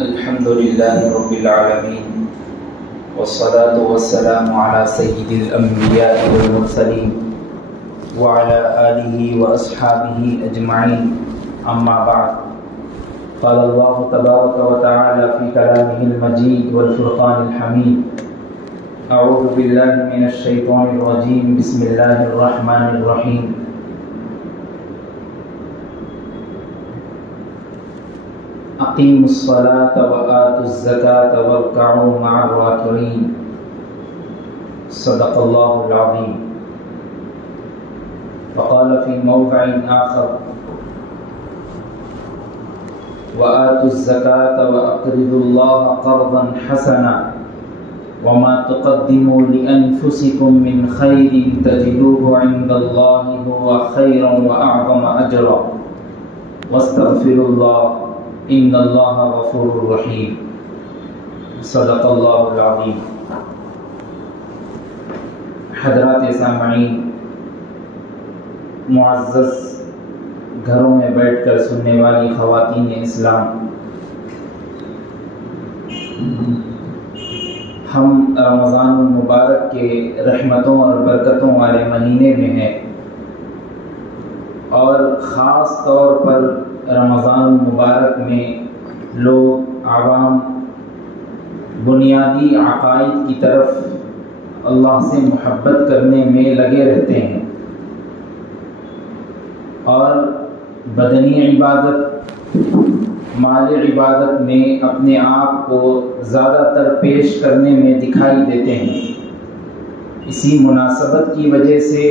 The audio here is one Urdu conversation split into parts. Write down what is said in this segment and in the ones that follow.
الحمد لله رب العالمين والصلاة والسلام على سيد الأنبياء والمرسلين وعلى آله وأصحابه أجمعين أما بعد قال الله تبارك وتعالى في كلامه المجيد والفرقان الحميد أعوذ بالله من الشيطان الرجيم بسم الله الرحمن الرحيم أقيموا الصلاة وآتوا الزكاة واركعوا مع الراكعين صدق الله العظيم. وقال في موضع آخر وآتوا الزكاة وأقرضوا الله قرضا حسنا وما تقدموا لأنفسكم من خير تجدوه عند الله هو خيرا وأعظم أجرا واستغفروا الله ان اللہ غفور رحیم. صدق اللہ العظیم. حضرات سامعین، معزز گھروں میں بیٹھ کر سننے والی خواتین اسلام، ہم رمضان المبارک کے رحمتوں اور برکتوں والے مہینے میں ہیں، اور خاص طور پر رمضان المبارک میں لوگ عوام بنیادی عقائد کی طرف اللہ سے محبت کرنے میں لگے رہتے ہیں، اور بدنی عبادت، مال عبادت میں اپنے آپ کو زیادہ تر پیش کرنے میں دکھائی دیتے ہیں. اسی مناسبت کی وجہ سے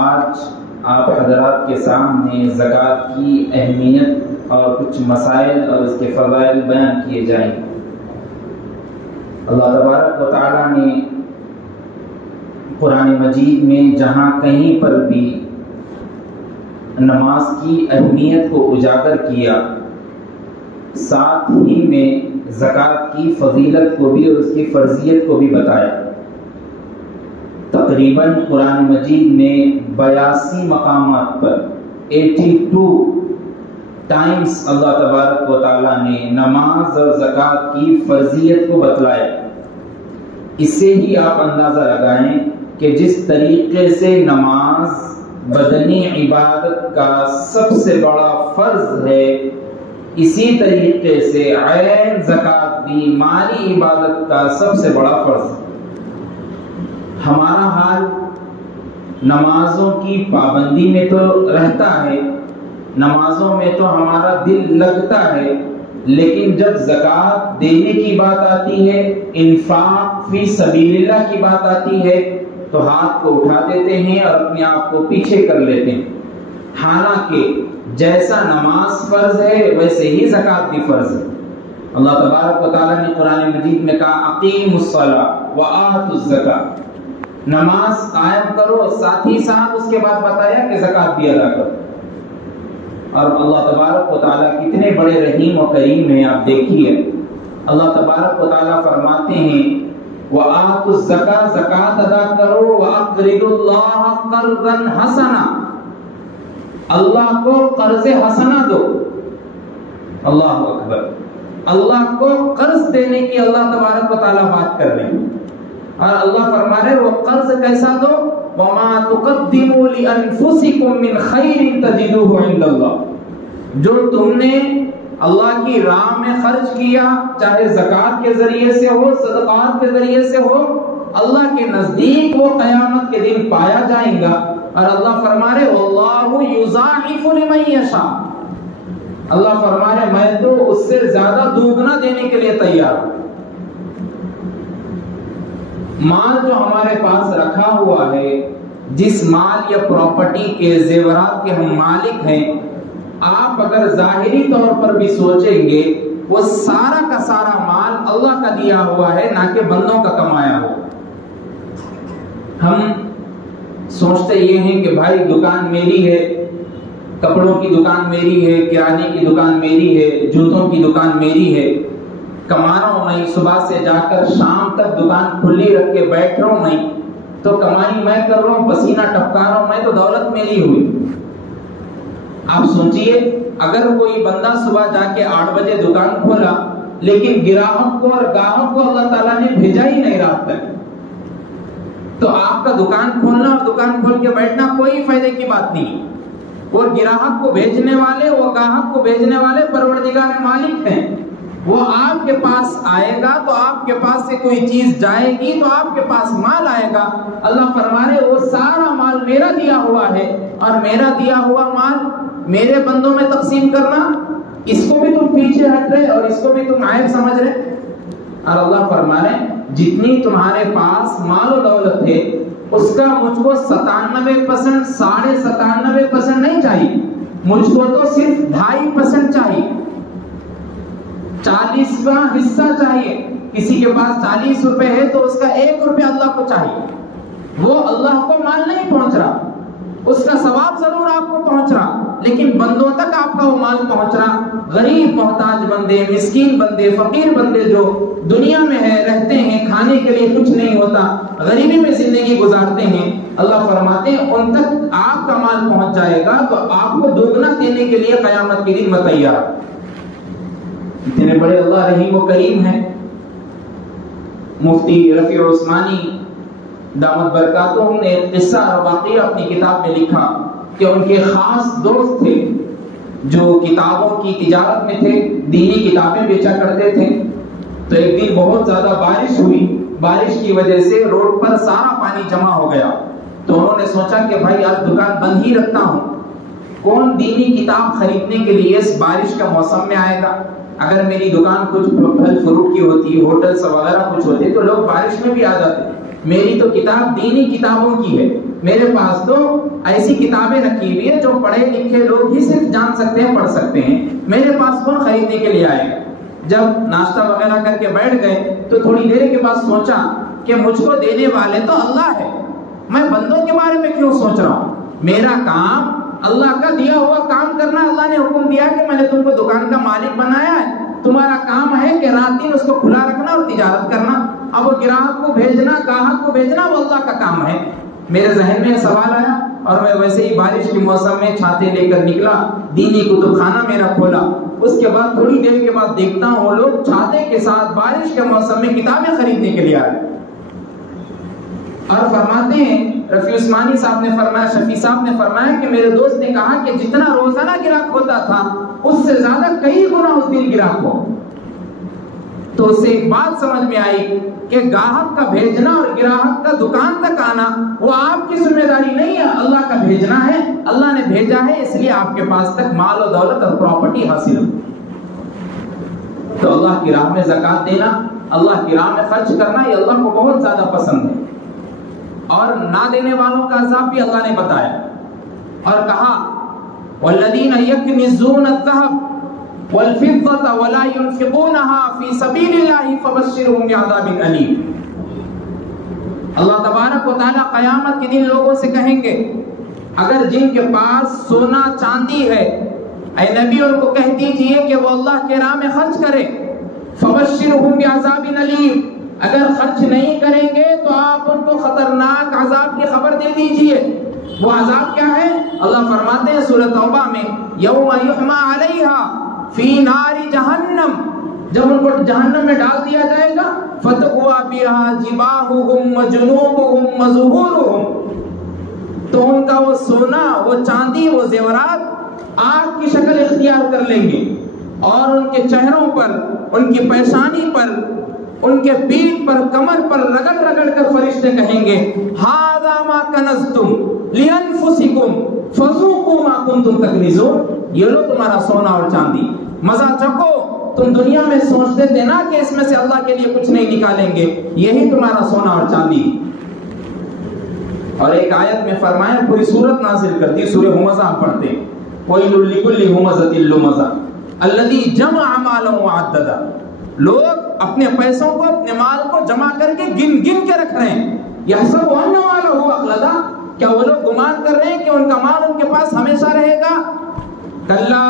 آج آپ حضرات کے سامنے زکوٰۃ کی اہمیت اور کچھ مسائل اور اس کے فضائل بیان کیے جائیں. اللہ تبارک و تعالیٰ نے قرآن مجید میں جہاں کہیں پر بھی نماز کی اہمیت کو اجاگر کیا، ساتھ ہی میں زکوٰۃ کی فضیلت کو بھی اور اس کی فرضیت کو بھی بتایا. تقریباً قرآن مجید میں 82 مقامات پر 82 ٹائمز اللہ تبارک و تعالیٰ نے نماز اور زکوٰۃ کی فرضیت کو بتلایا. اس سے ہی آپ اندازہ لگائیں کہ جس طریقے سے نماز بدنی عبادت کا سب سے بڑا فرض ہے، اسی طریقے سے عین زکوٰۃ بھی مالی عبادت کا سب سے بڑا فرض ہے. ہمارا حال نمازوں کی پابندی میں تو رہتا ہے، نمازوں میں تو ہمارا دل لگتا ہے، لیکن جب زکوٰۃ دینے کی بات آتی ہے، انفاق فی سبیل اللہ کی بات آتی ہے، تو ہاتھ کو اٹھا دیتے ہیں اور اپنے آپ کو پیچھے کر لیتے ہیں. حالانکہ جیسا نماز فرض ہے ویسے ہی زکوٰۃ بھی فرض ہے. اللہ تبارک و تعالیٰ نے قرآن مجید میں کہا اقیموا الصلاۃ وآتوا الزکاۃ، نماز قائم کرو، ساتھ ہی ساتھ اس کے بعد بتایا کہ زکوٰۃ بھی ادا کرو. اور اللہ تبارک و تعالیٰ کتنے بڑے رحیم و کریم ہیں، آپ دیکھیے. اللہ تبارک و تعالیٰ فرماتے ہیں وآتوا الزکاۃ، زکوٰۃ ادا کرو، وأقرضوا اللہ قرضا حسنا، اللہ کو قرض حسنہ دو. اللہ اکبر. اللہ کو قرض دینے کی اللہ تبارک و تعالیٰ بات کر رہے ہیں، اور اللہ فرما رہے وہ قرض کیسا دو؟ وَمَا تُقَدِّمُوا لِأَنفُسِكُم مِّن خَيْرٍ تَجِدُوهُ عِندَ اللَّهِ، جو تم نے اللہ کی راہ میں خرچ کیا، چاہے زکوٰۃ کے ذریعے سے ہو، صدقات کے ذریعے سے ہو، اللہ کے نزدیک وہ قیامت کے دن پایا جائے گا. اور اللہ فرما رہے وَاللَّهُ يُضَاعِفُ لِمَن يَشَاءُ، اللہ فرما رہے میں تو اس سے زیادہ دوگنا دینے کے لیے تیار ہوں. مال جو ہمارے پاس رکھا ہوا ہے، جس مال یا پراپرٹی کے زیورات کے ہم مالک ہیں، آپ اگر ظاہری طور پر بھی سوچیں گے وہ سارا کا سارا مال اللہ کا دیا ہوا ہے، نہ کہ بندوں کا کمایا ہوا. ہم سوچتے یہ ہیں کہ بھائی دکان میری ہے، کپڑوں کی دکان میری ہے، کرانے کی دکان میری ہے، جوتوں کی دکان میری ہے، کما رہا ہوں میں، صبح سے جا کر شام تک دکان کھلی رکھ کے بیٹھ رہا ہوں میں، تو کمائی میں کر رہا ہوں، پسینہ ٹپکا رہا ہوں میں، تو دولت میری ہوئی. آپ سوچئے اگر کوئی بندہ صبح جا کے 8 بجے دکان کھولا لیکن گراہک کو اور گاہک کو اللہ تعالیٰ نے بھیجا ہی نہیں رات تک. تو آپ کا دکان کھولنا اور دکان کھول کے بیٹھنا کوئی فائدے کی بات نہیں. وہ گراہک کو بھیجنے والے، وہ گاہک کو بھیجنے والے پروردگار مالک ہیں. وہ آپ کے پاس آئے گا تو آپ کے پاس سے کوئی چیز جائے گی تو آپ کے پاس مال آئے گا. اللہ فرما رہے وہ سارا مال میرا دیا ہوا ہے، اور میرا دیا ہوا مال میرے بندوں میں تقسیم کرنا، اس کو بھی تم پیچھے ہٹ رہے اور اس کو بھی تم عیب سمجھ رہے. اور اللہ فرما رہے جتنی تمہارے پاس مال و دولت ہے اس کا مجھ کو 97%، 97.5% نہیں چاہیے. مجھ کو تو صرف 2.5% چاہیے، 40 کا حصہ چاہیے. کسی کے پاس 40 روپے ہے تو اس کا 1 روپیہ اللہ کو چاہیے. وہ اللہ کو مال نہیں پہنچ رہا، اس کا ثواب ضرور آپ کو پہنچ رہا، لیکن بندوں تک آپ کا وہ مال پہنچ رہا. غریب محتاج بندے، مسکین بندے، فقیر بندے جو دنیا میں ہے، رہتے ہیں، کھانے کے لیے کچھ نہیں ہوتا، غریبی میں زندگی گزارتے ہیں، اللہ فرماتے ہیں ان تک آپ کا مال پہنچ جائے گا تو آپ کو دوگنا دینے کے لیے قیامت کے دن میں تیار. اتنے بڑے اللہ رحیم و کریم ہیں. مفتی رفیع عثمانی دامت برکاتہم نے ایک قصہ اور واقعہ اپنی کتاب میں لکھا کہ ان کے خاص دوست تھے جو کتابوں کی تجارت میں تھے، دینی کتابیں بیچا کرتے تھے. تو ایک دن بہت زیادہ بارش ہوئی، بارش کی وجہ سے روڈ پر سارا پانی جمع ہو گیا. تو انہوں نے سوچا کہ بھائی آج دکان بند ہی رکھتا ہوں، کون دینی کتاب خریدنے کے لیے اس بارش کا موسم میں آئے گا. اگر میری دکان کچھ پھل فروٹ کی ہوتی، ہوٹلز وغیرہ کچھ ہوتے تو لوگ بارش میں بھی آ جاتے. میری تو کتاب دینی کتابوں کی ہے، میرے پاس تو ایسی کتابیں رکھی ہوئی ہے جو پڑھے لکھے لوگ ہی صرف جان سکتے ہیں، پڑھ سکتے ہیں، میرے پاس کون خریدنے کے لیے آئے گا. جب ناشتہ وغیرہ کر کے بیٹھ گئے تو تھوڑی دیر کے بعد سوچا کہ مجھ کو دینے والے تو اللہ ہے، میں بندوں کے بارے میں کیوں سوچ رہا ہوں. میرا کام اللہ کا دیا ہوا کام کرنا. اللہ نے حکم دیا کہ میں نے تم کو دکان کا مالک بنایا ہے، تمہارا کام ہے کہ رات دن اس کو کھلا رکھنا اور تجارت کرنا. اب وہ گراہک کو بھیجنا، گاہک کو بھیجنا وہ اللہ کا کام ہے. میرے ذہن میں سوال آیا اور میں ویسے ہی بارش کے موسم میں چھاتے لے کر نکلا، دینی کتب خانہ میرا کھولا. اس کے بعد تھوڑی دیر کے بعد دیکھتا ہوں وہ لوگ چھاتے کے ساتھ بارش کے موسم میں کتابیں خریدنے کے لیے آئے. اور فرماتے ہیں رفیع عثمانی صاحب نے فرمایا، شفیع صاحب نے فرمایا کہ میرے دوست نے کہا کہ جتنا روزانہ گراہک ہوتا تھا اس سے زیادہ کئی گنا اس دن گراہک ہو. تو اسے ایک بات سمجھ میں آئی کہ گاہک کا بھیجنا اور گراہک کا دکان تک آنا وہ آپ کی ذمہ داری نہیں ہے، اللہ کا بھیجنا ہے. اللہ نے بھیجا ہے اس لیے آپ کے پاس تک مال و دولت اور پراپرٹی حاصل ہو. تو اللہ کی راہ میں زکات دینا، اللہ کی راہ میں خرچ کرنا یہ اللہ کو بہت زیادہ پسند ہے. اور نہ دینے والوں کا عذاب بھی اللہ نے بتایا اور کہا والذین یکنزون الذهب والفضة ولا ينفقونها في سبيل الله فبشرهم بعذاب أليم. اللہ تبارک و تعالیٰ قیامت کے دن لوگوں سے کہیں گے اگر جن کے پاس سونا چاندی ہے اے نبی ان کو کہہ دیجئے کہ وہ اللہ کے راہ میں خرچ کرے. فبشرهم بعذاب أليم. اگر خرچ نہیں کریں گے تو آپ ان کو خطرناک عذاب کی خبر دے دیجئے. وہ عذاب کیا ہے؟ اللہ فرماتے ہیں سورۃ توبہ میں یوم یحمى علیہا فی نار جہنم، جب ان کو جہنم میں ڈال دیا جائے گا فتقوا بها جباہهم وجنوبهم وظہورهم، تو ان کا وہ سونا، وہ چاندی، وہ زیورات آگ کی شکل اختیار کر لیں گے اور ان کے چہروں پر، ان کی پیشانی پر، ان کے پیٹھ پر، کمر پر رگڑ رگڑ کر فرشتے کہیں گے ھذا ما کنزتم لانفسکم فذوقوا ما کنتم تکنزون. یہ لو تمہارا سونا اور چاندی، مزہ چکھو. تم دنیا میں سوچتے تھے نا کہ اس میں سے اللہ کے لیے کچھ نہیں نکالیں گے، یہی تمہارا سونا اور چاندی. اور ایک آیت میں فرمایا پوری سورت نازل کر دی، سورہ ہمزہ پڑھتے ہیں وَيْلٌ لِكُلِّ هُمَزَةٍ لُمَزَةٍ الَّذِي جَمَعَ مَالًا وَعَدَّدَهُ. لوگ اپنے پیسوں کو، اپنے مال کو جمع کر کے گن گن کے رکھ رہے ہیں. يَحْسَبُ أَنَّ مَالَهُ أَخْلَدَهُ. کیا وہ لوگ گمان کر رہے ہیں کہ ان کا مال ان کے پاس ہمیشہ رہے گا؟ كَلَّا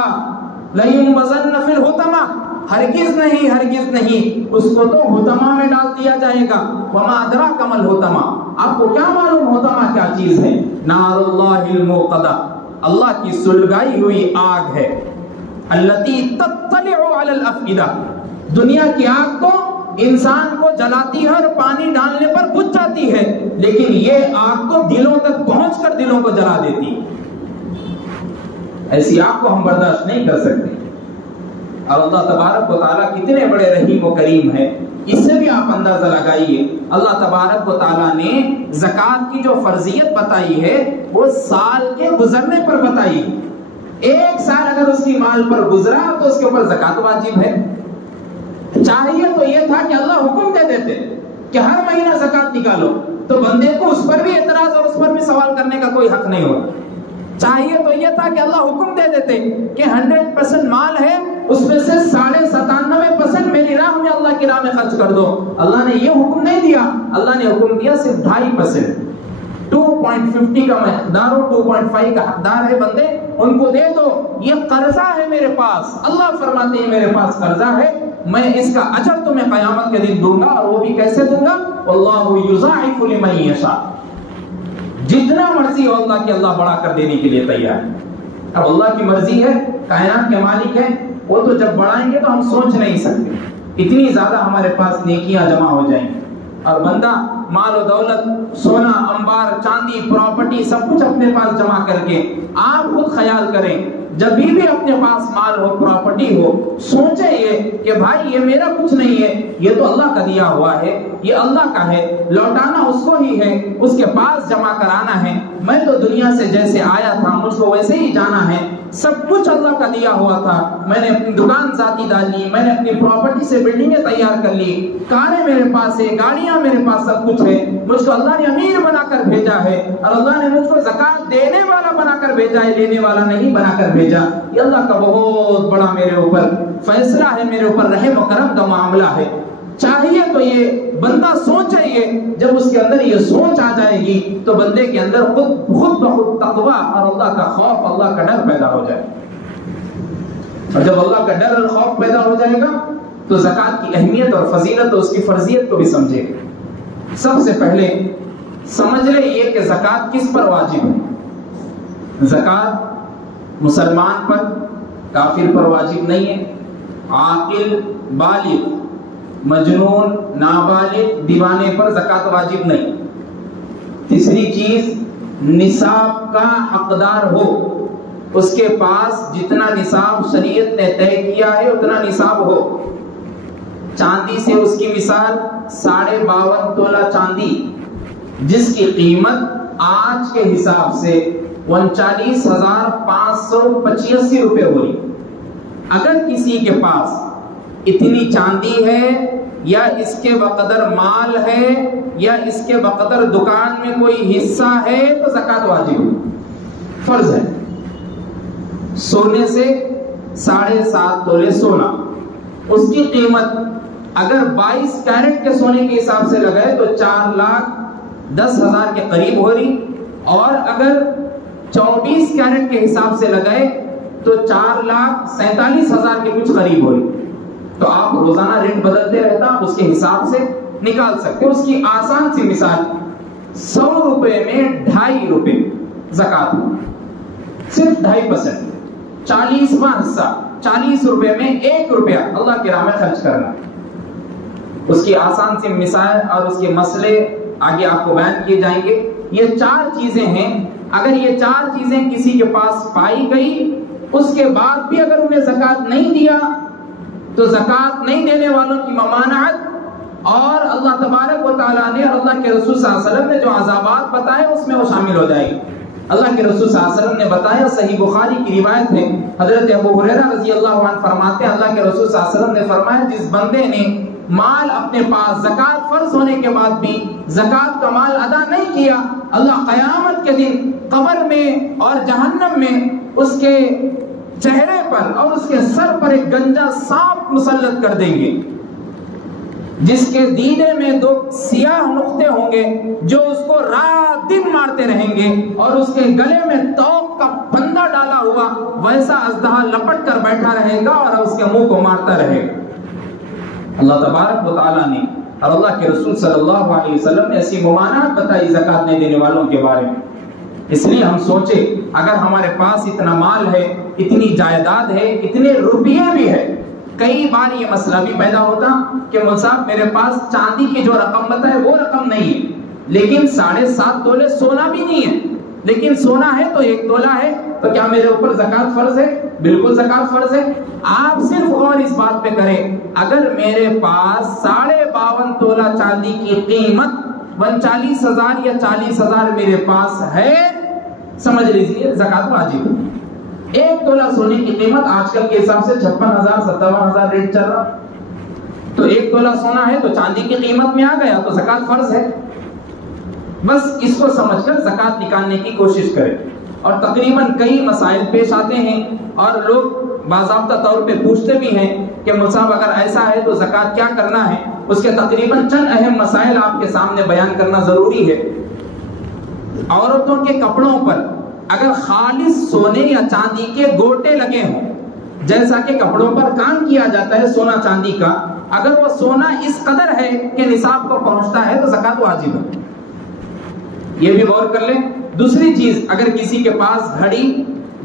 لَيُنبَذَنَّ فِي الْحُطَمَةِ. ہرگز نہیں، ہرگز نہیں، اس کو تو حطمہ میں ڈال دیا جائے گا. وَمَا أَدْرَاكَ مَا الْحُطَمَةُ. آپ کو کیا معلوم حطمہ کیا چیز ہے؟ نار اللہ الموقدہ. اللہ کی سلگائی ہوئی آگ ہے. التي تطلع على الافئدہ، دنیا کی آگ تو انسان کو جلاتی ہے اور پانی ڈالنے پر بجھ جاتی ہے، لیکن یہ آگ تو دلوں تک پہنچ کر دلوں کو جلا دیتی ہے۔ ایسی آگ کو ہم برداشت نہیں کر سکتے۔ اور اللہ تبارک و تعالیٰ کتنے بڑے رحیم و کریم ہیں، اس سے بھی آپ اندازہ لگائیے۔ اللہ تبارک و تعالیٰ نے زکوٰۃ کی جو فرضیت بتائی ہے وہ سال کے گزرنے پر بتائی۔ ایک سال اگر اس کی مال پر گزرا تو اس کے اوپر زکوٰۃ واجب ہے۔ چاہیے تو یہ تھا کہ اللہ حکم دے دیتے کہ ہر مہینہ زکوٰۃ نکالو، تو بندے کو اس پر بھی اعتراض اور اس پر بھی سوال کرنے کا کوئی حق نہیں ہوتا۔ چاہیے تو یہ تھا کہ اللہ حکم دے دیتے کہ 100% مال ہے، اس میں سے 97.5% میری راہ میں اللہ کی راہ میں خرچ کر دو۔ اللہ نے یہ حکم نہیں دیا، اللہ نے حکم دیا صرف 2.5%، 2.50 کا حقدار ہو، 2.5 کا حقدار ہے بندے، ان کو دے دو، یہ قرضہ ہے میرے پاس۔ اللہ فرماتے ہیں میرے پاس قرضہ ہے، میں اس کا اجر تمہیں قیامت کے دن دوں گا، اور وہ بھی کیسے دوں گا؟ واللہ یضاعف لمن یشاء، جتنا مرضی ہو اللہ کی، اللہ بڑا کر دینے کے لیے تیار ہے۔ اب اللہ کی مرضی ہے، کائنات کے مالک ہے، وہ تو جب بڑھائیں گے تو ہم سوچ نہیں سکتے، اتنی زیادہ ہمارے پاس نیکیاں جمع ہو جائیں گی۔ اور بندہ مال و دولت، سونا، انبار، چاندی، پراپرٹی سب کچھ اپنے پاس جمع کر کے، آپ خود خیال کریں، جب بھی اپنے پاس مال ہو، پراپرٹی ہو، سوچے یہ کہ بھائی یہ میرا کچھ نہیں ہے، یہ تو اللہ کا دیا ہوا ہے، یہ اللہ کا ہے، لوٹانا اس کو ہی ہے، اس کے پاس جمع کرانا ہے۔ میں تو دنیا سے جیسے آیا تھا مجھ کو ویسے ہی جانا ہے، سب کچھ اللہ کا دیا ہوا تھا۔ میں نے اپنی دکان ذاتی ڈال لی، میں نے اپنی پراپرٹی سے بلڈنگیں تیار کر لی، کاریں میرے پاس ہے، گاڑیاں میرے پاس، سب کچھ ہے۔ مجھ کو اللہ نے امیر بنا کر بھیجا ہے، اور اللہ نے مجھ کو زکوٰۃ دینے والا بنا کر بھیجا ہے، لینے والا نہیں بنا کر بھیجا۔ یہ اللہ کا بہت بڑا میرے اوپر فیصلہ ہے، میرے اوپر رحم و کرم کا معاملہ ہے۔ چاہیے تو یہ بندہ سوچے، یہ جب اس کے اندر یہ سوچ آ جائے گی تو بندے کے اندر خود بخود تقویٰ اور اللہ کا خوف، اللہ کا ڈر پیدا ہو جائے۔ اور جب اللہ کا ڈر اور خوف پیدا ہو جائے گا تو زکوٰۃ کی اہمیت اور فضیلت اور اس کی فرضیت کو بھی سمجھے گا۔ سب سے پہلے سمجھ لے یہ کہ زکوٰۃ کس پر واجب ہے۔ زکوٰۃ مسلمان پر، کافر پر واجب نہیں ہے۔ عاقل، بالغ، مجنون، نابالغ، دیوانے پر زکوٰۃ واجب نہیں۔ تیسری چیز، نصاب کا حقدار ہو، اس کے پاس جتنا نصاب شریعت نے طے کیا ہے اتنا نصاب ہو۔ چاندی سے اس کی مثال 52.5 تولہ چاندی، جس کی قیمت آج کے حساب سے 39,585 روپے ہو رہی۔ اگر کسی کے پاس اتنی چاندی ہے یا اس کے بقدر مال ہے یا اس کے بقدر دکان میں کوئی حصہ ہے تو زکوٰۃ واجب ہے، فرض ہے۔ سونے سے 7.5 تولے سونا، اس کی قیمت اگر 22 کیرٹ کے سونے کے حساب سے لگائے تو 4,10,000 کے قریب ہو رہی، اور اگر 24 کیرٹ کے حساب سے لگائے تو 4,47,000 کے کچھ قریب ہو رہی۔ تو آپ روزانہ ریٹ بدلتے رہتا، آپ اس کے حساب سے نکال سکتے۔ اس کی آسان سی مثال، 100 روپے میں 2.5 روپے زکوٰۃ، صرف 2.5%، 40واں حصہ 40 روپے میں 1 روپیہ اللہ کی راہ میں خرچ کرنا۔ اس کی آسان سی مثال اور اس کے مسئلے آگے آپ کو بیان کیے جائیں گے۔ یہ 4 چیزیں ہیں، اگر یہ 4 چیزیں کسی کے پاس پائی گئی، اس کے بعد بھی اگر انہیں زکوٰۃ نہیں دیا تو زکوٰۃ نہیں دینے والوں کی ممانعت اور اللہ تبارک و تعالیٰ نے اور اللہ کے رسول صلی اللہ علیہ وسلم نے جو عذابات بتائے اس میں وہ شامل ہو جائے گی۔ اللہ کے رسول صلی اللہ علیہ وسلم نے بتایا، صحیح بخاری کی روایت ہے، حضرت ابو ہریرہ رضی اللہ عنہ فرماتے ہیں اللہ کے رسول صلی اللہ علیہ وسلم نے فرمایا، جس بندے نے مال اپنے پاس زکوٰۃ فرض ہونے کے بعد بھی زکوٰۃ کا مال ادا نہیں کیا، اللہ قیامت کے دن قبر میں اور جہنم میں اس کے چہرے پر اور اس کے سر پر ایک گنجا سانپ مسلط کر دیں گے، جس کے دیدے میں 2 سیاہ نقطے ہوں گے جو اس کو رات دن مارتے رہیں گے، اور اس کے گلے میں توق کا پھندا ڈالا ہوا ویسا اژدہا لپٹ کر بیٹھا رہے گا اور اس کے منہ کو مارتا رہے گا۔ اللہ تبارک و تعالیٰ نے اور اللہ کے رسول صلی اللہ علیہ وسلم نے ایسی ممانعت بتائی زکوٰۃ نہیں دینے والوں کے بارے میں۔ اس لیے ہم سوچے، اگر ہمارے پاس اتنا مال ہے، اتنی جائیداد ہے، اتنے روپیے بھی ہے، کئی بار یہ مسئلہ بھی پیدا ہوتا کہ مول صاحب میرے پاس چاندی کی جو رقم بتائے وہ رقم نہیں ہے، لیکن 7.5 تولے سونا بھی نہیں ہے، لیکن سونا ہے تو 1 تولہ ہے، تو کیا میرے اوپر زکات فرض ہے؟ بالکل زکات فرض ہے۔ آپ صرف غور اس بات پہ کریں، اگر میرے پاس 52.5 تولہ چاندی کی قیمت 39,000 یا 40,000 میرے پاس ہے، سمجھ لیجیے زکات واجب ہے۔ 1 تولہ سونے کی قیمت آج کل کے حساب سے 56,000 57,000 ریٹ چل رہا، تو 1 تولہ سونا ہے تو چاندی کی قیمت میں آ گیا تو زکات فرض ہے۔ بس اس کو سمجھ کر زکات نکالنے کی کوشش کریں۔ اور تقریباً کئی مسائل پیش آتے ہیں اور لوگ باضابطہ طور پہ پوچھتے بھی ہیں کہ مصعب اگر ایسا ہے تو زکات کیا کرنا ہے، اس کے تقریباً چند اہم مسائل آپ کے سامنے بیان کرنا ضروری ہے۔ عورتوں کے کپڑوں پر اگر خالص سونے یا چاندی کے گوٹے لگے ہوں، جیسا کہ کپڑوں پر کام کیا جاتا ہے سونا چاندی کا، اگر وہ سونا اس قدر ہے کہ نصاب کو پہنچتا ہے تو زکات واجب ہے، یہ بھی غور کر لیں۔ دوسری چیز، اگر کسی کے پاس گھڑی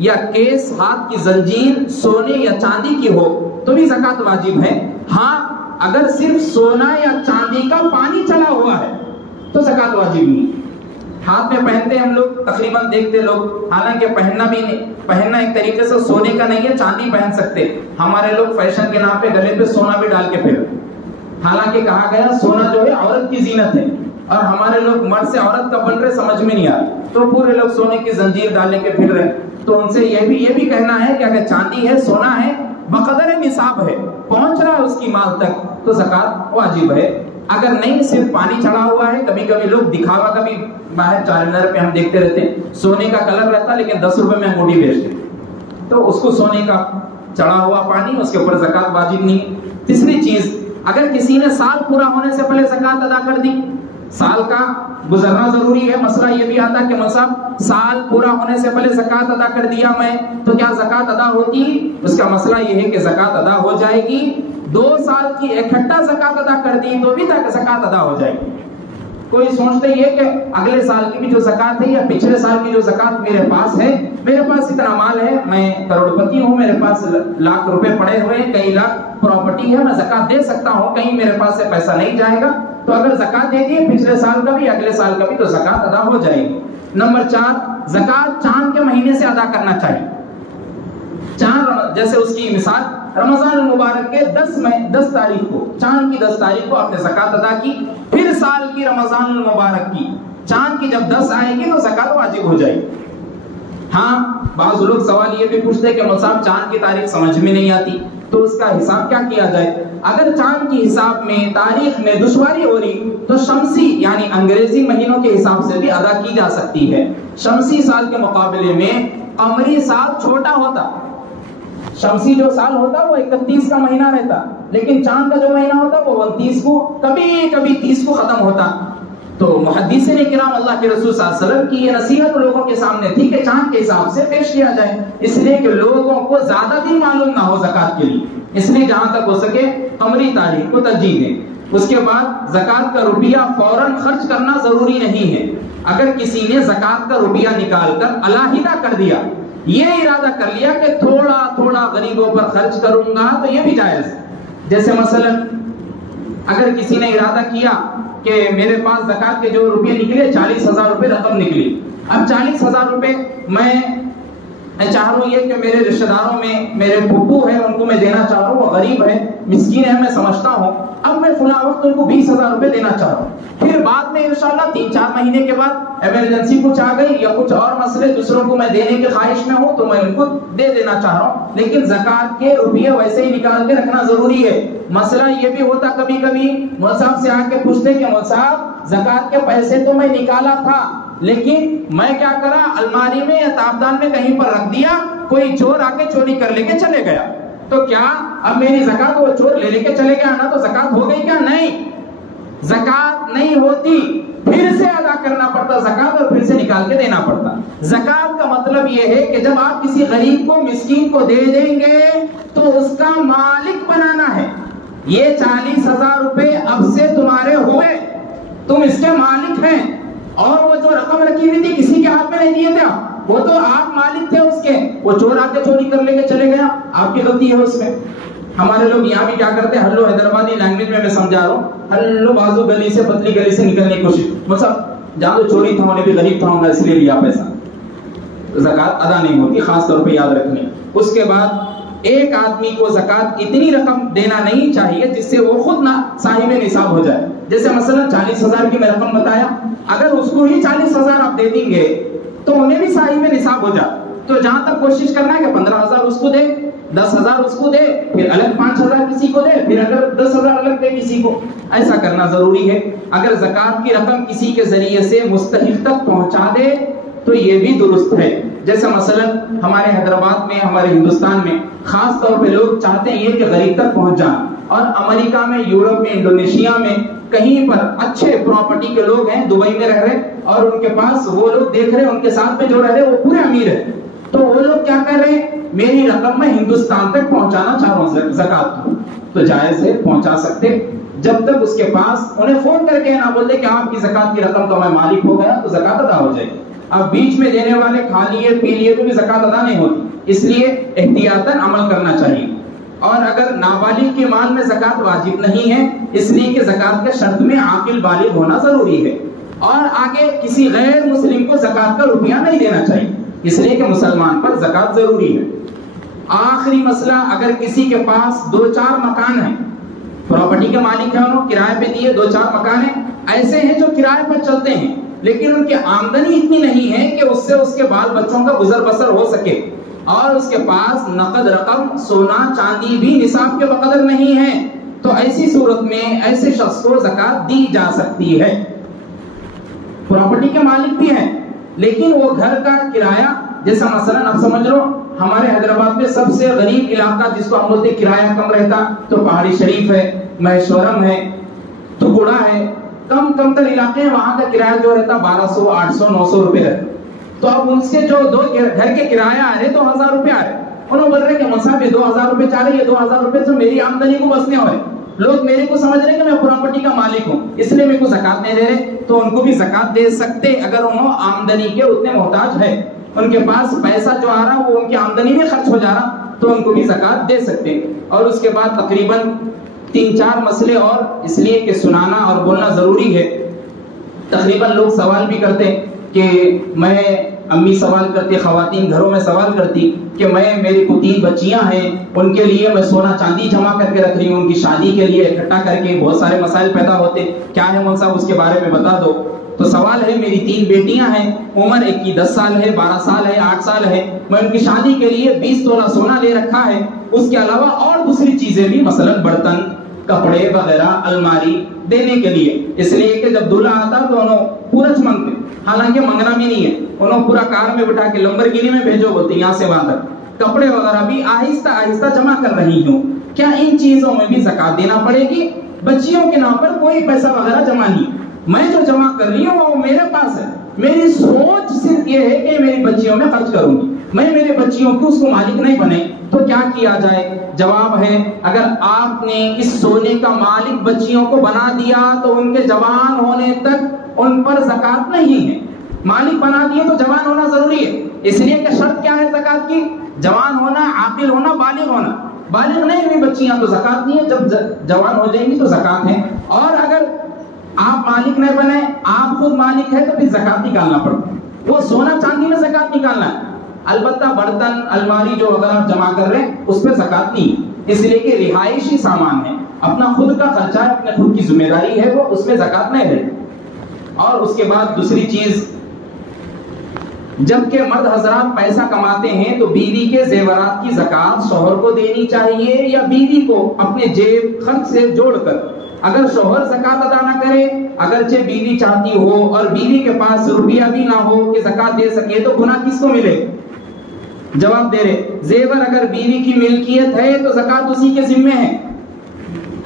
یا کیس ہاتھ کی زنجیر سونے یا چاندی کی ہو تو بھی زکات واجب ہے۔ ہاں اگر صرف سونا یا چاندی کا پانی چلا ہوا ہے تو زکات واجب نہیں۔ ہاتھ میں پہنتے ہم لوگ، تقریباً دیکھتے لوگ، حالانکہ پہننا بھی نہیں، پہننا ایک طریقے سے سونے کا نہیں ہے، چاندی پہن سکتے، ہمارے لوگ فیشن کے نام پہ گلے پہ سونا بھی ڈال کے پھر، حالانکہ کہا گیا سونا جو ہے عورت کی زینت ہے، اور ہمارے لوگ مرد سے عورت کا بن رہے سمجھ میں نہیں آ رہا، تو پورے لوگ سونے کی زنجیر ڈالنے کے پھر رہے۔ تو ان سے یہ بھی کہنا ہے کہ اگر چاندی ہے، سونا ہے، بقدر نصاب ہے، پہنچ رہا ہے اس کی مال تک، تو زکات واجب ہے۔ اگر نہیں، صرف پانی چڑھا ہوا ہے، کبھی کبھی لوگ دکھاوا کا بھی باہر چارمینار پہ ہم دیکھتے رہتے ہیں، سونے کا کلر رہتا لیکن 10 روپے میں انگوٹھی بیچتے، تو اس کو سونے کا چڑھا ہوا پانی، اس کے اوپر زکات واجب نہیں۔ تیسری چیز، اگر کسی نے سال پورا ہونے سے پہلے زکات ادا کر دی، سال کا گزرنا ضروری ہے، مسئلہ یہ بھی آتا کہ مصعب سال پورا ہونے سے پہلے زکات ادا کر دیا میں، تو کیا زکات ادا ہوتی؟ اس کا مسئلہ یہ ہے کہ زکات ادا ہو جائے گی، 2 سال کی اکٹھا زکات ادا کر دی تو بھی زکات ادا ہو جائے گی۔ کوئی سوچتے یہ کہ اگلے سال کی بھی جو زکات ہے یا پچھلے سال کی جو زکات میرے پاس ہے، میرے پاس اتنا مال ہے، میں کروڑ پتی ہوں، میرے پاس لاکھ روپے پڑے ہوئے ہیں، کئی لاکھ پراپرٹی ہے، میں زکات دے سکتا ہوں، کہیں میرے پاس سے پیسہ نہیں جائے گا، تو اگر زکات دے دیے پچھلے سال کا بھی اگلے سال کا بھی تو زکات ادا ہو جائے گی۔ نمبر 4، زکات چاند کے مہینے سے ادا کرنا چاہیے۔ چاند جیسے اس کی مثال رمضان المبارک کے 10 تاریخ کو، چاند کی 10 تاریخ کو آپ نے زکات ادا کی، پھر سال کی رمضان المبارک کی چاند کی جب 10 آئے گی تو زکات واجب ہو جائے گی۔ ہاں بعض لوگ سوال یہ بھی پوچھتے ہیں کہ مصعب چاند کی تاریخ سمجھ میں نہیں آتی، تو اس کا حساب کیا کیا جائے؟ اگر چاند کی حساب میں تاریخ میں دشواری ہو رہی تو شمسی یعنی انگریزی مہینوں کے حساب سے بھی ادا کی جا سکتی ہے۔ شمسی سال کے مقابلے میں قمری سال چھوٹا ہوتا، شمسی جو سال ہوتا وہ 31 کا مہینہ رہتا، لیکن چاند کا جو مہینہ ہوتا وہ 29 کو، کبھی کبھی 30 کو ختم ہوتا۔ تو محدثین کرام اللہ کے رسول صلی اللہ علیہ وسلم کی یہ نصیحت لوگوں کے سامنے تھی کہ چاند کے حساب سے پیش کیا جائے، اس لیے کہ لوگوں کو زیادہ دن معلوم نہ ہو زکات کے لیے، اس لیے جہاں تک ہو سکے قمری تاریخ کو ترجیح دیں۔ اس کے بعد زکات کا روپیہ فوراً خرچ کرنا ضروری نہیں ہے۔ اگر کسی نے زکات کا روپیہ نکال کر علیحدہ کر دیا، یہ ارادہ کر لیا کہ تھوڑا تھوڑا غریبوں پر خرچ کروں گا، تو یہ بھی جائز ہے۔ جیسے مثلا اگر کسی نے ارادہ کیا کہ میرے پاس زکات کے جو روپے نکلے 40,000 روپے رقم نکلی، اب 40,000 روپے میں چاہ رہا ہوں یہ کہ میرے رشتہ داروں میں میرے پھپھو ہے، ان کو میں دینا چاہ رہا ہوں، وہ غریب ہے، مسکین ہے، میں سمجھتا ہوں، اب میں فلاں وقت ان کو 20,000 روپے دینا چاہ رہا ہوں، پھر بعد میں انشاءاللہ 3-4 مہینے کے بعد ایمرجنسی کچھ آ گئی یا کچھ اور مسئلے دوسروں کو میں دینے کی خواہش میں ہوں تو میں ان کو دے دینا چاہ رہا ہوں، لیکن زکات کے روپیے ویسے ہی نکال کے رکھنا ضروری ہے۔ مسئلہ یہ بھی ہوتا کبھی کبھی مول صاحب سے آ کے پوچھتے کہ مول صاحب زکات کے پیسے تو میں نکالا تھا، لیکن میں کیا کرا، الماری میں یا تابدان میں کہیں پر رکھ دیا، کوئی چور آ کے چوری کر لے کے چلے گیا، تو کیا اب میری زکات وہ چور لے کے چلے گیا نا، تو زکات ہو گئی کیا؟ نہیں، زکات نہیں ہوتی، پھر سے ادا کرنا پڑتا زکات، اور پھر سے نکال کے دینا پڑتا۔ زکات کا مطلب یہ ہے کہ جب آپ کسی غریب کو مسکین کو دے دیں گے تو اس کا مالک بنانا ہے، یہ 40,000 روپے اب سے تمہارے ہوئے، تم اس کے مالک ہیں، اور وہ جو رقم رکھی ہوئی تھی کسی کے ہاتھ میں نہیں دیے تھے، وہ تو آپ مالک تھے اس کے، وہ چور آ کے چوری کر لے کے چلے گیا، آپ کی غلطی ہے اس میں۔ ہمارے لوگ یہاں بھی کیا کرتے ہیں، ہلو حیدرآبادی لینگویج میں سمجھا رہا ہوں، ہلو بازو گلی سے پتلی گلی سے نکلنے کی کوشش، مطلب جہاں تو چوری تھا انہیں بھی غریب تھا اس لیے لیا پیسہ، زکات ادا نہیں ہوتی، خاص طور پہ یاد رکھنی۔ اس کے بعد ایک آدمی کو زکات اتنی رقم دینا نہیں چاہیے جس سے وہ خود نہ صاحب نصاب ہو جائے۔ جیسے مثلا 40,000 کی میں رقم بتایا، اگر اس کو ہی 40,000 آپ دے دیں گے تو انہیں بھی صاحب نصاب ہو جائے۔ تو جہاں تک کوشش کرنا ہے کہ 15,000 اس کو دے، 10,000 اس کو دے، پھر الگ 5,000 کسی کو دے، پھر اگر 10,000 الگ دے کسی کو، ایسا کرنا ضروری ہے۔ اگر زکات کی رقم کسی کے ذریعے سے مستحق تک پہنچا دے تو یہ بھی درست ہے۔ جیسے مثلا ہمارے حیدرآباد میں، ہمارے ہندوستان میں خاص طور پہ لوگ چاہتے ہیں کہ غریب تک پہنچ جائیں، اور امریکہ میں، یورپ میں، انڈونیشیا میں کہیں پر اچھے پراپرٹی کے لوگ ہیں، دبئی میں رہ رہے، اور ان کے پاس وہ لوگ دیکھ رہے، ان کے ساتھ میں جو رہ رہے وہ پورے امیر ہیں، تو وہ لوگ کیا کر رہے ہیں، میری رقم میں ہندوستان تک پہنچانا چاہ رہا ہوں زکات کو، تو جائز ہے، پہنچا سکتے، جب تک اس کے پاس انہیں فون کر کے نہ بولتے کہ آپ کی زکات کی رقم کا میں مالک ہو گیا تو زکات ادا ہو جائے گی۔ اب بیچ میں دینے والے کھا لیے پی لیے تو بھی زکات ادا نہیں ہوتی، اس لیے احتیاطاً عمل کرنا چاہیے۔ اور اگر نابالغ کے مال میں زکات واجب نہیں ہے، اس لیے کہ زکات کے شرط میں عاقل بالغ ہونا ضروری ہے، اور آگے کسی غیر مسلم کو زکات کا روپیہ نہیں دینا چاہیے، اس لیے کہ مسلمان پر زکات ضروری ہے۔ آخری مسئلہ، اگر کسی کے پاس 2-4 مکان ہیں، پراپرٹی کے مالک ہیں، انہوں کرائے پہ دیے، 2-4 مکان ہیں، ایسے ہیں جو کرائے پر چلتے ہیں لیکن ان کی آمدنی اتنی نہیں ہے کہ اس سے اس کے بال بچوں کا گزر بسر ہو سکے، اور اس کے پاس نقد رقم، سونا چاندی بھی نصاب کے بقدر نہیں ہے، تو ایسی صورت میں ایسے شخص کو زکات دی جا سکتی ہے۔ پراپرٹی کے مالک بھی ہیں لیکن وہ گھر کا کرایہ، جیسا مثلا اب سمجھ لو ہمارے حیدرآباد میں سب سے غریب علاقہ جس کو ہم بولتے کرایہ کم رہتا تو پہاڑی شریف ہے، مہیشورم ہے، ٹکوڑا ہے، کم تر علاقے ہیں، وہاں کا کرایہ جو رہتا 1200، 800، 900 روپے رہتا۔ تو اب ان سے جو 2 گھر کے کرایہ آ رہے تو 1000 روپے آ رہے، انہوں بول رہے کہ مصاحب 2000 روپے چاہ رہے، یہ 2000 روپے سے میری آمدنی کو بسنے ہوئے، لوگ میرے کو سمجھ رہے کہ میں پراپرٹی کا مالک ہوں اس لیے میرے کو زکات نہیں دے رہے، تو ان کو بھی زکات دے سکتے اگر انہوں آمدنی کے اتنے محتاج ہے، ان کے پاس پیسہ جو آ رہا وہ ان کی آمدنی میں خرچ ہو جا رہا، تو ان کو بھی زکات دے سکتے۔ اور اس کے بعد تقریباً 3-4 مسئلے اور، اس لیے کہ سنانا اور بولنا ضروری ہے۔ تقریباً لوگ سوال بھی کرتے کہ میں، امی سوال کرتی، خواتین گھروں میں سوال کرتی کہ میری کو 3 بچیاں ہیں، ان کے لیے میں سونا چاندی جمع کر کے رکھ رہی ہوں، ان کی شادی کے لیے اکٹھا کر کے، بہت سارے مسائل پیدا ہوتے، کیا ہے مول صاحب اس کے بارے میں بتا دو۔ تو سوال ہے، میری 3 بیٹیاں ہیں، عمر ایک کی 10 سال ہے، 12 سال ہے، 8 سال ہے، میں ان کی شادی کے لیے 20 تولہ سونا لے رکھا ہے، اس کے علاوہ اور دوسری چیزیں بھی، مثلا برتن، کپڑے وغیرہ، الماری دینے کے لیے، اس لیے کہ جب دلہا آتا تو انہوں پورا مانگتے، حالانکہ منگنا بھی نہیں ہے، انہوں پورا کار میں بٹھا کے لمبرگینی میں بھیجو بولتے یہاں سے وہاں تک، کپڑے وغیرہ بھی آہستہ آہستہ جمع کر رہی ہوں، کیا ان چیزوں میں بھی زکات دینا پڑے گی؟ بچیوں کے نام پر کوئی پیسہ وغیرہ جمع نہیں، میں جو جمع کر رہی ہوں وہ میرے پاس ہے، میری سوچ صرف یہ ہے کہ میری بچیوں میں خرچ کروں گی، میں میرے بچیوں کی اس کو مالک نہیں بنے، تو کیا کیا جائے؟ جواب ہے، اگر آپ نے اس سونے کا مالک بچیوں کو بنا دیا تو ان کے جوان ہونے تک ان پر زکات نہیں ہے، مالک بنا دیے تو جوان ہونا ضروری ہے، اس لیے کہ شرط کیا ہے زکات کی؟ جوان ہونا، عاقل ہونا، بالغ ہونا، بالغ نہیں ہوئی بچیاں تو زکات نہیں ہے، جب جوان ہو جائیں گی تو زکات ہے، اور اگر آپ مالک نہیں بنے، آپ خود مالک ہے تو پھر زکات نکالنا پڑتا ہے، وہ سونا چاندی میں زکات نکالنا ہے، البتہ برتن، الماری جو اگر آپ جمع کر رہے ہیں اس پہ زکات نہیں، اس لیے کہ رہائشی سامان ہے، اپنا خود کا خرچہ ہے، اپنے خود کی ذمہ داری ہے، وہ اس میں زکات نہیں ہے۔ اور اس کے بعد دوسری چیز، جب کہ مرد حضرات پیسہ کماتے ہیں تو بیوی کے زیورات کی زکات شوہر کو دینی چاہیے یا بیوی کو اپنے جیب خرچ سے جوڑ کر؟ اگر شوہر زکات ادا نہ کرے، اگرچہ بیوی چاہتی ہو اور بیوی کے پاس روپیہ بھی نہ ہو کہ زکات دے سکے، تو گناہ کس کو ملے؟ جواب دے رہے، زیور اگر بیوی کی ملکیت ہے تو زکات اسی کے ذمہ ہے،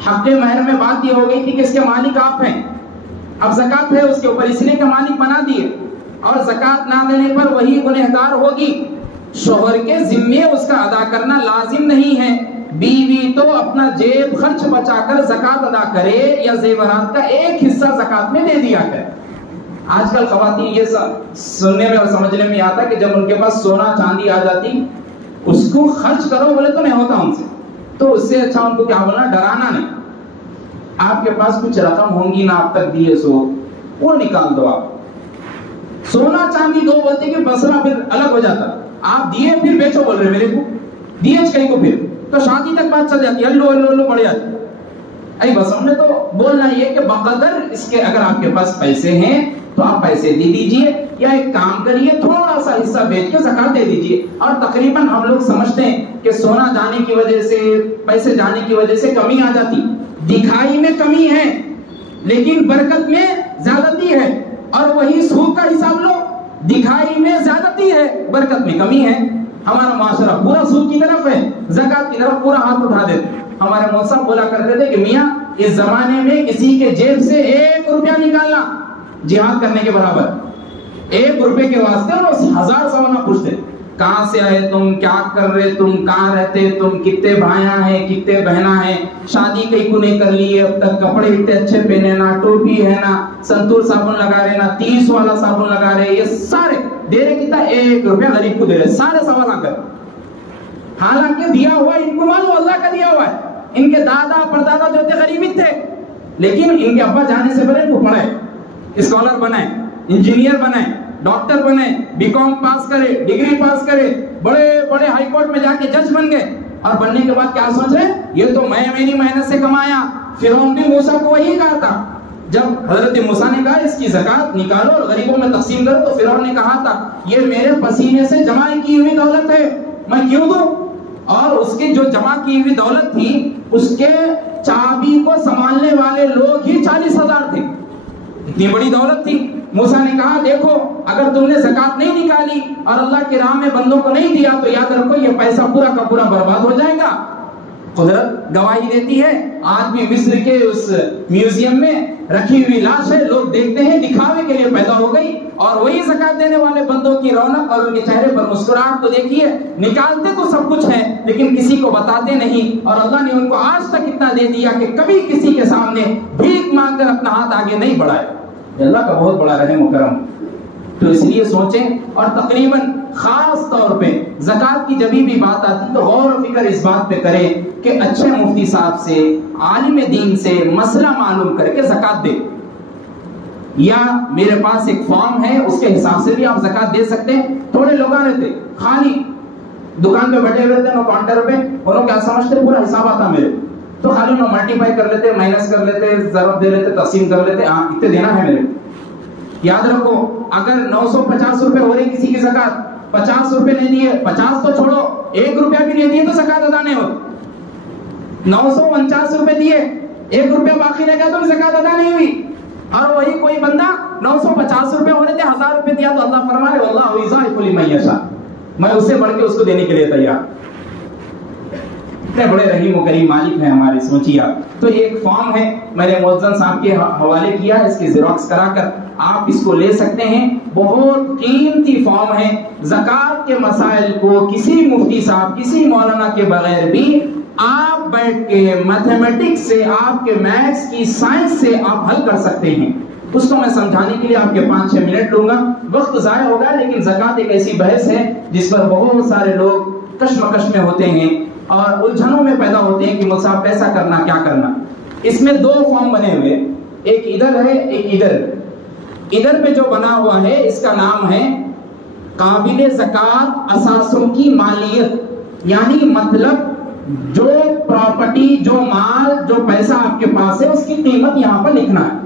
حق مہر میں بات یہ ہو گئی تھی کہ اس کے مالک آپ ہیں، اب زکات ہے اس کے اوپر، اس لیے کہ مالک بنا دیے، اور زکات نہ دینے پر وہی گنہگار ہوگی، شوہر کے ذمے اس کا ادا کرنا لازم نہیں ہے، بیوی تو اپنا جیب خرچ بچا کر زکات ادا کرے یا زیورات کا ایک حصہ زکات میں دے دیا کرے۔ آج کل خواتین یہ سننے میں اور سمجھنے میں آتا ہے کہ جب ان کے پاس سونا چاندی آ جاتی اس کو خرچ کرو بولے تو نہیں ہوتا ان سے، تو اس سے اچھا ان کو کیا بولنا، ڈرانا نہیں. آپ کے پاس کچھ رقم ہوں گی نا آپ تک دیے سو، وہ نکال دو. آپ سونا چاندی دو بولتے کہ مسئلہ پھر الگ ہو جاتا. آپ دیے پھر بیچو بول رہے میرے کو، دیے کہیں کو پھر تو شادی تک بات چل جاتی ہے، ہلو ہلو ہلو بڑھ جاتی. بس ہم نے تو بولنا یہ کہ بقدر اس کے اگر آپ کے پاس پیسے ہیں تو آپ پیسے دے دیجئے، یا ایک کام کریے تھوڑا سا حصہ بیچ کے زکات دے دیجئے. اور تقریباً ہم لوگ سمجھتے ہیں کہ سونا جانے کی وجہ سے، پیسے جانے کی وجہ سے کمی آ جاتی. دکھائی میں کمی ہے لیکن برکت میں زیادتی ہے. اور وہی سود کا حساب لو، دکھائی میں زیادتی ہے برکت میں کمی ہے. ہمارا معاشرہ پورا سود کی طرف ہے، زکات کی طرف پورا ہاتھ اٹھا دیتے. ہمارے مولوی صاحب بولا کرتے تھے کہ میاں اس زمانے میں کسی کے جیب سے 1 روپیہ نکالنا جہاد کرنے کے برابر. 1 روپے کے واسطے وہ 1000 سوال پوچھتے، کہاں سے آئے تم، کیا کر رہے تم، کہاں رہتے تم، کتنے بھائیاں ہیں، کتنے بہنا ہیں، شادی کئی کو نہیں کر لی اب تک، کپڑے اتنے اچھے پہنے نا، ٹوپی ہے نا، سنتور صابن لگا رہے نا، 30 والا صابن لگا رہے. یہ سارے دے رہے کتنا، 1 روپیہ غریب کو دے رہے، سارے سوال آ کر. حالانکہ دیا ہوا ان کو معلوم اللہ کا دیا ہوا ہے. ان کے دادا پردادا جو تھے غریب تھے، لیکن ان کے ابا جانے سے پہلے ان کو پڑھائے، اسکالر بنائے، انجینئر بنائے، ڈاکٹر بنے، بی کام پاس کرے، ڈگری پاس کرے، بڑے بڑے ہائی کورٹ میں جا کے جج بن گئے. اور بننے کے بعد کیا سوچ رہے، یہ تو میں میری محنت سے کمایا. فرعون بھی موسیٰ کو وہی کہا تھا. جب حضرت موسیٰ نے کہا اس کی زکات نکالو اور غریبوں میں تقسیم کرو، تو فرعون نے کہا تھا یہ میرے پسینے سے جمع کی ہوئی دولت ہے، میں کیوں دوں. اور اس کی جو جمع کی ہوئی دولت تھی اس کے چابی کو سنبھالنے والے لوگ ہی 40,000 تھے. اتنی بڑی دولت تھی. موسیٰ نے کہا دیکھو اگر تم نے زکات نہیں نکالی اور اللہ کی راہ میں بندوں کو نہیں دیا تو یاد رکھو یہ پیسہ پورا کا پورا برباد ہو جائے گا. قدرت گواہی دیتی ہے. آج بھی مصر کے اس میوزیم میں رکھی ہوئی لاش ہے، لوگ دیکھتے ہیں دکھاوے کے لیے پیدا ہو گئی. اور وہی زکات دینے والے بندوں کی رونق اور ان کے چہرے پر مسکراہٹ تو دیکھیے. نکالتے تو سب کچھ ہے لیکن کسی کو بتاتے نہیں. اور اللہ نے ان کو آج تک اتنا دے دیا کہ کبھی کسی کے سامنے بھیک مانگ کر اپنا ہاتھ آگے نہیں بڑھائے. اللہ کا بہت بڑا رحم و کرم. تو اس لیے سوچیں. اور تقریباً خاص طور پہ زکات کی جبھی بھی بات آتی تو غور و فکر اس بات پہ کریں کہ اچھے مفتی صاحب سے، عالم دین سے مسئلہ معلوم کر کے زکات دے. یا میرے پاس ایک فارم ہے اس کے حساب سے بھی آپ زکات دے سکتے ہیں. تھوڑے لوگ رہتے خالی دکان پہ بیٹھے ہوئے تھے، کاؤنٹر پہ، انہوں کیا سمجھتے پورا حساب آتا میرے تو خالی انہوں ملٹیپلائی کر لیتے، مائنس کر لیتے، ضرب دے لیتے، تقسیم کر لیتے، ہاں اتنے دینا ہے میرے. یاد رکھو اگر 950 روپے ہو رہی کسی کی زکات، 50 روپے نہیں دیے، 50 تو چھوڑو 1 روپیہ بھی نہیں دیے تو زکات ادا نہیں ہوتی. 949 روپے دیے، 1 روپیہ باقی رہ گیا تو زکات ادا نہیں ہوئی. اور وہی کوئی بندہ 950 روپے ہونے تھے 1000 روپے دیا تو اللہ فرمائے واللہ یضاعف لمن یشاء، میں اس سے بڑھ کے اس کو دینے کے لیے تیار. اتنے بڑے رحیم و کریم مالک ہیں ہمارے. سوچیے آپ. تو یہ ایک فارم ہے میں نے مؤذن صاحب کے حوالے کیا، اس کی زیروکس کرا کر آپ اس کو لے سکتے ہیں. بہت قیمتی فارم ہے. زکات کے مسائل کو کسی مفتی صاحب، کسی مولانا کے بغیر بھی آپ بیٹھ کے میتھمیٹکس سے، آپ کے میتھس کی سائنس سے آپ حل کر سکتے ہیں. اس کو میں سمجھانے کے لیے آپ کے 5-6 منٹ لوں گا، وقت ضائع ہوگا. لیکن زکات ایک ایسی بحث ہے جس پر بہت سارے لوگ کشمکش میں ہوتے ہیں اور الجھنوں میں پیدا ہوتے ہیں کہ مصاحب کیسا کرنا، کیا کرنا. اس میں 2 فارم بنے ہوئے، ایک ادھر ہے ایک ادھر. ادھر پہ جو بنا ہوا ہے اس کا نام ہے قابل زکات اثاثوں کی مالیت. یعنی مطلب جو پراپرٹی، جو مال، جو پیسہ آپ کے پاس ہے اس کی قیمت یہاں پر لکھنا ہے.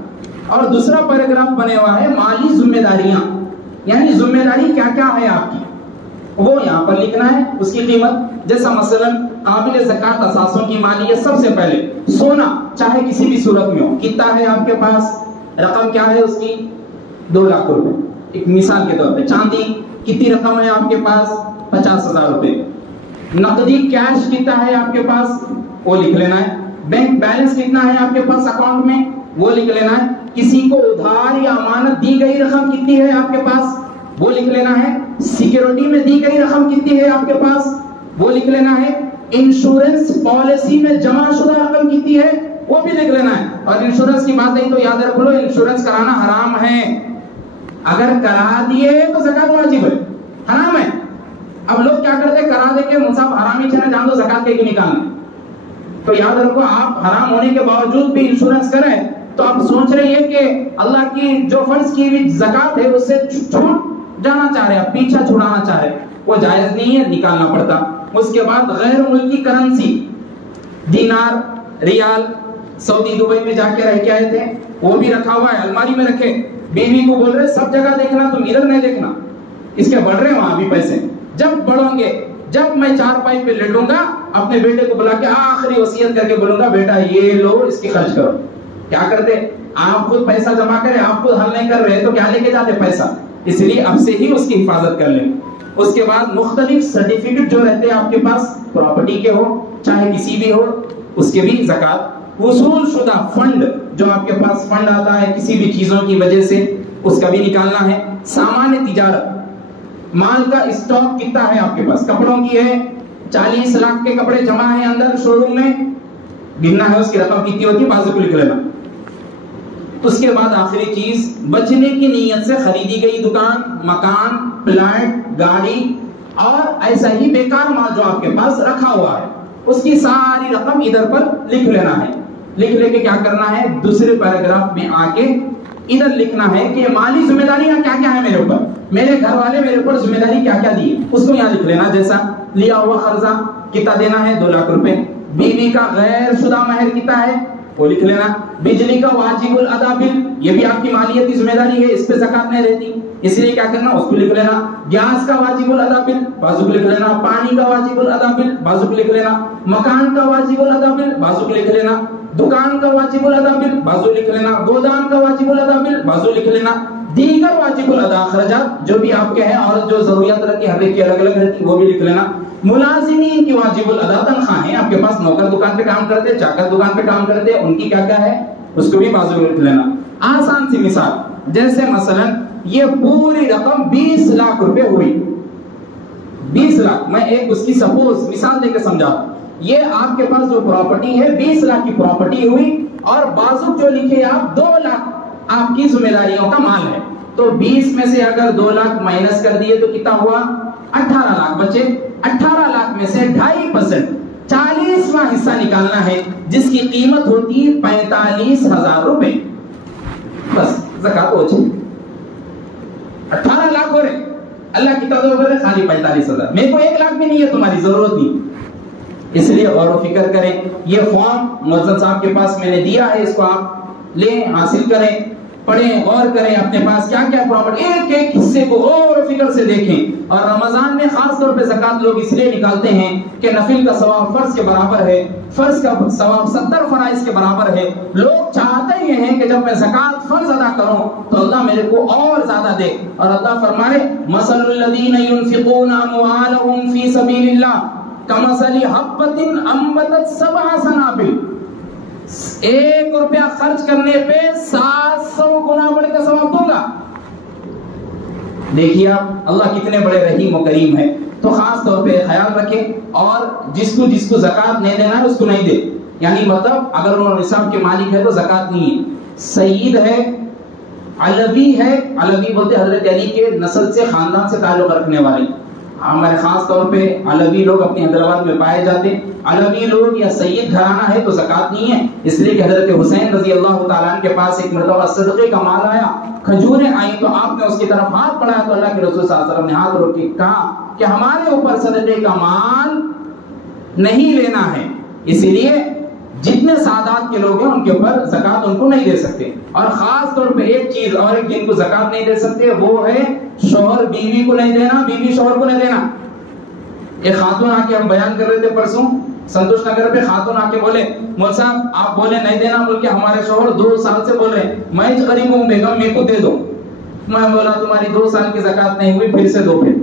اور دوسرا پیراگراف بنے ہوا ہے مالی ذمہ داریاں، یعنی ذمہ داری کیا کیا ہے آپ کی وہ یہاں پر لکھنا ہے، اس کی قیمت. جیسا مثلا قابل زکات اثاثوں کی مالیت، سب سے پہلے سونا چاہے کسی بھی صورت میں ہو، کتنا ہے آپ کے پاس، رقم کیا ہے اس کی، 2 لاکھ روپے ایک مثال کے طور پہ. چاندی کتنی رقم ہے آپ کے پاس، 50,000 روپے. نقدی کیش کتنا ہے آپ کے پاس وہ لکھ لینا ہے. بینک بیلنس کتنا ہے آپ کے پاس اکاؤنٹ میں وہ لکھ لینا ہے. کسی کو ادھار یا امانت دی گئی رقم کتنی ہے آپ کے پاس وہ لکھ لینا ہے. سیکیورٹی میں دی گئی رقم کتنی ہے آپ کے پاس وہ لکھ لینا ہے. انشورنس پالیسی میں جمع شدہ رقم کتنی ہے وہ بھی لکھ لینا ہے. اور انشورنس کی بات نہیں تو یاد رکھ لو انشورنس کرانا حرام ہے. اگر کرا دیے تو زکات واجب ہے، حرام ہے. اب لوگ کیا کرتے ہیں، کرا دے کے مصاحب حرامی چنے جان دو زکات کے نکالنا. تو یاد رکھو آپ حرام ہونے کے باوجود بھی انشورنس کریں تو آپ سوچ رہے ہیں کہ اللہ کی جو فرض کی ہوئی زکات ہے اس سے چھوٹ جانا چاہ رہے ہیں، پیچھا چھڑانا چاہ رہے ہیں، وہ جائز نہیں ہے، نکالنا پڑتا۔ اس کے بعد غیر ملکی کرنسی، دینار، ریال، سعودی دبئی میں جا کے رہ کے آئے تھے، وہ بھی رکھا ہوا ہے، الماری میں رکھے، بیوی کو بول رہے سب جگہ دیکھنا، تم ادھر نہیں دیکھنا، اس کے بڑھ رہے وہاں بھی پیسے، جب بڑھوں گے، جب میں چارپائی پہ لیٹوں گا اپنے بیٹے کو بلا کے آخری وصیت کر کے بولوں گا بیٹا یہ لو اس کی خرچ کرو۔ کیا کرتے؟ آپ خود پیسہ جمع کریں، آپ خود حل نہیں کر رہے تو کیا لے کے جاتے پیسہ؟ اس لیے اب سے ہی اس کی حفاظت کر لیں۔ اس کے بعد مختلف سرٹیفکیٹ جو رہتے ہیں آپ کے پاس، پراپرٹی کے ہو چاہے کسی بھی ہو، اس کے بھی زکات۔ وصول شدہ فنڈ جو آپ کے پاس فنڈ آتا ہے کسی بھی چیزوں کی وجہ سے، اس کا بھی نکالنا ہے۔ سامان تجارت، مال کا اسٹاک کتنا ہے آپ کے پاس؟ کپڑوں کی ہے 40 لاکھ کے کپڑے جمع ہیں اندر شو روم میں، گننا ہے اس کی رقم کتنی ہوتی ہے، بازو کو لکھ لینا۔ اس کے بعد آخری چیز، بچنے کی نیت سے خریدی گئی دکان، مکان، پلاٹ، گاڑی اور ایسا ہی بیکار مال جو آپ کے پاس رکھا ہوا ہے، اس کی ساری رقم ادھر پر لکھ لینا ہے۔ لکھ لے کے کیا کرنا ہے، دوسرے پیراگراف میں آ کے ادھر لکھنا ہے کہ مالی ذمہ داریاں کیا کیا ہے میرے اوپر، میرے گھر والے میرے اوپر ذمہ داری کیا کیا دی، اس کو یہاں لکھ لینا۔ جیسا لیا ہوا قرضہ کتنا دینا ہے، 2 لاکھ روپے۔ بیوی کا غیر شدہ مہر کتنا ہے وہ لکھ لینا۔ بجلی کا واجب الادا بل، یہ بھی آپ کی مالیتی ذمہ داری ہے، اس پہ زکات نہیں رہتی، اس لیے کیا کرنا اس کو لکھ لینا۔ گیس کا واجب الادا بل بازو کو لکھ لینا، پانی کا واجب الادا بل بازو کو لکھ لینا، مکان کا واجب الادا بل بازو کو لکھ لینا، دکان کا واجب الادا بل بازو لکھ لینا، گودام کا واجب الادا بل بازو لکھ لینا۔ دیگر واجب الادا اخراجات جو بھی آپ کے ہیں اور جو ضروریات رہتی ہے ہر ایک کی الگ الگ رہتی وہ بھی لکھ لینا۔ ملازمین کی واجب الادا تنخواہیں، آپ کے پاس نوکر دکان پہ کام کرتے، چاکر دکان پہ کام کرتے، ان کی کیا کیا ہے اس کو بھی بازو لکھ لینا۔ آسان سی مثال، جیسے مثلا یہ پوری رقم 20 لاکھ روپے ہوئی، 20 لاکھ، میں ایک اس کی سپوز مثال دے کے سمجھا، یہ آپ کے پاس جو پراپرٹی ہے 20 لاکھ کی پراپرٹی ہوئی اور بازو جو لکھے آپ 2 لاکھ آپ کی ذمہ داریوں کا مال ہے، تو 20 میں سے اگر 2 لاکھ مائنس کر دیے تو کتنا ہوا، 18 لاکھ بچے۔ 18 لاکھ میں سے 2.5% 40واں حصہ نکالنا ہے جس کی قیمت ہوتی ہے 45,000 روپے، بس زکات ہو جائے۔ 18 لاکھ ہو رہے، اللہ کی تعداد ہے خالی 45,000، میرے کو 1 لاکھ بھی نہیں ہے، تمہاری ضرورت نہیں، اس لیے غور و فکر کریں۔ یہ فارم مؤذن صاحب کے پاس میں نے دیا ہے، اس کو آپ لیں، حاصل کریں، پڑھیں، غور کریں اپنے پاس کیا کیا پراپرٹی، ایک ایک حصے کو غور و فکر سے دیکھیں۔ اور رمضان میں خاص طور پہ زکات لوگ اس لیے نکالتے ہیں کہ نفل کا ثواب فرض کے برابر ہے، فرض کا ثواب 70 فرائض کے برابر ہے۔ لوگ چاہتے یہ ہیں کہ جب میں زکات فرض ادا کروں تو اللہ میرے کو اور زیادہ دے، اور اللہ فرمائے مثل الذین ينفقون اموالهم فی سبیل اللہ کمثل حبۃ انبتت 7 سنابل، 1 روپیہ خرچ کرنے پہ 700 گنا بڑھ کے ثواب دوں گا۔ دیکھیے آپ اللہ کتنے بڑے رحیم و کریم ہے۔ تو خاص طور پہ خیال رکھیں، اور جس کو زکات نہیں دینا ہے اس کو نہیں دے، یعنی مطلب اگر وہ نصاب کے مالک ہے تو زکات نہیں ہے، سید ہے، علوی ہے، علوی بولتے حضرت علی کے نسل سے خاندان سے تعلق رکھنے والے، ہمارے خاص طور پہ علوی لوگ اپنی حیدرآباد میں پائے جاتے ہیں۔ علوی لوگ یا سید گھرانہ ہے تو زکات نہیں ہے، اس لیے کہ حضرت حسین رضی اللہ تعالیٰ عنہ کے پاس ایک مرتبہ صدقے کا مال آیا، کھجوریں آئیں تو آپ نے اس کی طرف ہاتھ بڑھایا تو اللہ کے رسول صلی اللہ علیہ وسلم نے ہاتھ روک کے کہا کہ ہمارے اوپر صدقے کا مال نہیں لینا ہے، اسی لیے جتنے سادات کے لوگ ہیں ان کے اوپر زکات ان کو نہیں دے سکتے۔ اور خاص طور پہ ایک چیز اور ایک جن کو زکات نہیں دے سکتے وہ ہے شوہر بیوی کو نہیں دینا، بیوی شوہر کو نہیں دینا۔ ایک خاتون آ کے ہم بیان کر رہے تھے پرسوں سنتوش نگر پہ، خاتون آ کے بولے مول صاحب آپ بولے نہیں دینا، بول کے ہمارے شوہر 2 سال سے بول رہے میں غریب ہوں بیگم میرے کو دے دو۔ میں بولا تمہاری 2 سال کی زکات نہیں ہوئی، پھر سے دو۔ پھر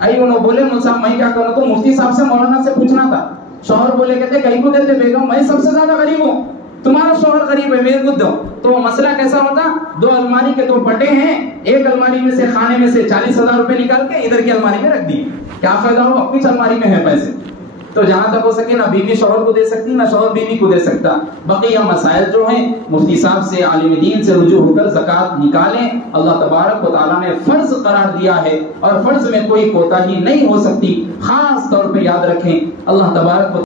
آئی انہوں بولے مول صاحب میں کیا کروں، تو مفتی صاحب سے مولانا سے پوچھنا تھا۔ شوہر بولے کہتے کہیں کو دیتے بیگم میں سب سے زیادہ غریب ہوں، تمہارا شوہر غریب ہے میرے کو دو۔ تو مسئلہ کیسا ہوتا، 2 الماری کے 2 پٹے ہیں، ایک الماری میں سے خانے میں سے 40,000 روپے نکال کے ادھر کی الماری میں رکھ دی، کیا فائدہ ہو، اپنی الماری میں ہے پیسے۔ تو جہاں تک ہو سکے نہ بیوی شوہر کو دے سکتی نہ شوہر بیوی کو دے سکتا۔ بقیہ مسائل جو ہیں مفتی صاحب سے عالم دین سے رجوع ہو کر زکات نکالیں، اللہ تبارک و تعالیٰ نے فرض قرار دیا ہے اور فرض میں کوئی کوتاہی نہیں ہو سکتی۔ خاص طور پہ یاد رکھیں اللہ تبارک و